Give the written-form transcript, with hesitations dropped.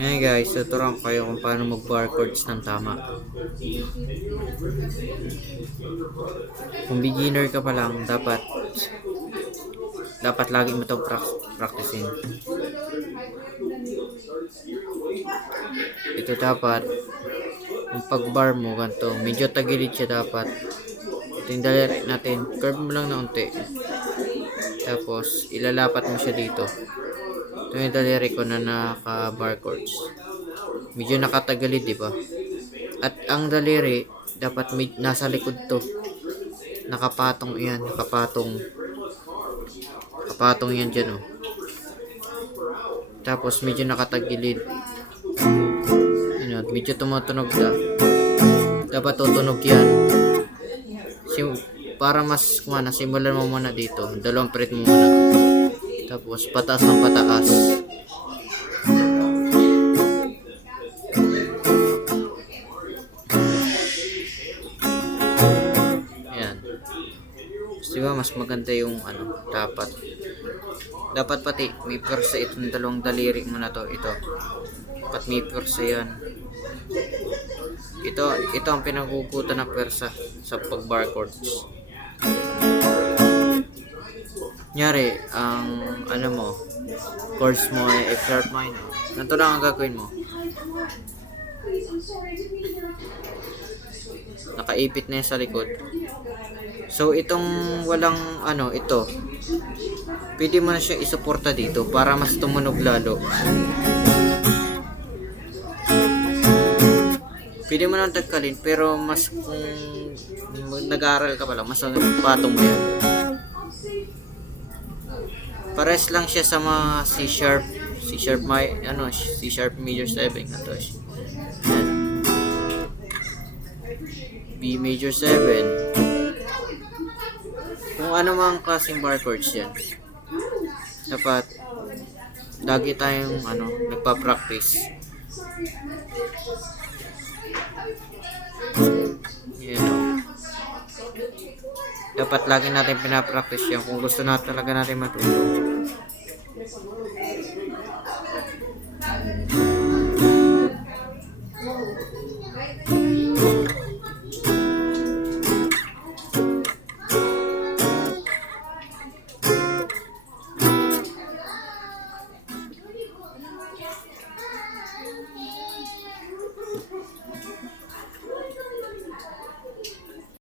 Ngayon guys, tuturuan ko kayo kung paano mag-bar chords ng tama. Kung beginner ka pa lang, dapat lagi mo itong practicein. Ito dapat, yung pag-bar mo ganito, medyo tagilid siya dapat. Ito yung daliri natin, curve mo lang na unti. Tapos, ilalapat mo siya dito. Ito yung daliri ko na naka-bar chords. Medyo nakatagalid, di ba? At ang daliri, dapat nasa likod to. Nakapatong yan, nakapatong yan dyan, oh. Tapos, medyo nakatagilid. Yun, medyo tumutunog na. Dapat tutunog yan. Para mas simulan mo muna dito. Dalawang fret mo muna. Tapos pataas ng pataas. Ayan. Diba mas maganda yung dapat pati may persa itong dalawang daliri mo na to. Ito. Dapat may persa yan. Ito ang pinagugutan ng persa sa pag-bar chords. Nyari, ang chords mo ay F sharp minor. Ganito lang ang gagawin mo. Nakaipit na yan sa likod. So, itong walang ito, pwede mo na siya isuporta dito para mas tumunog lalo. Pwede mo nang tagkalin, pero mas kung nag-aaral ka pa lang, mas patong mo yan. Pares lang siya sa mga C sharp major 7 na to. B major 7. Kung ano mang klaseng bar chords yan. Dapat lagi tayong nagpa-practice. Dapat lagi natin pinapractice yan kung gusto natin talaga natin matuto.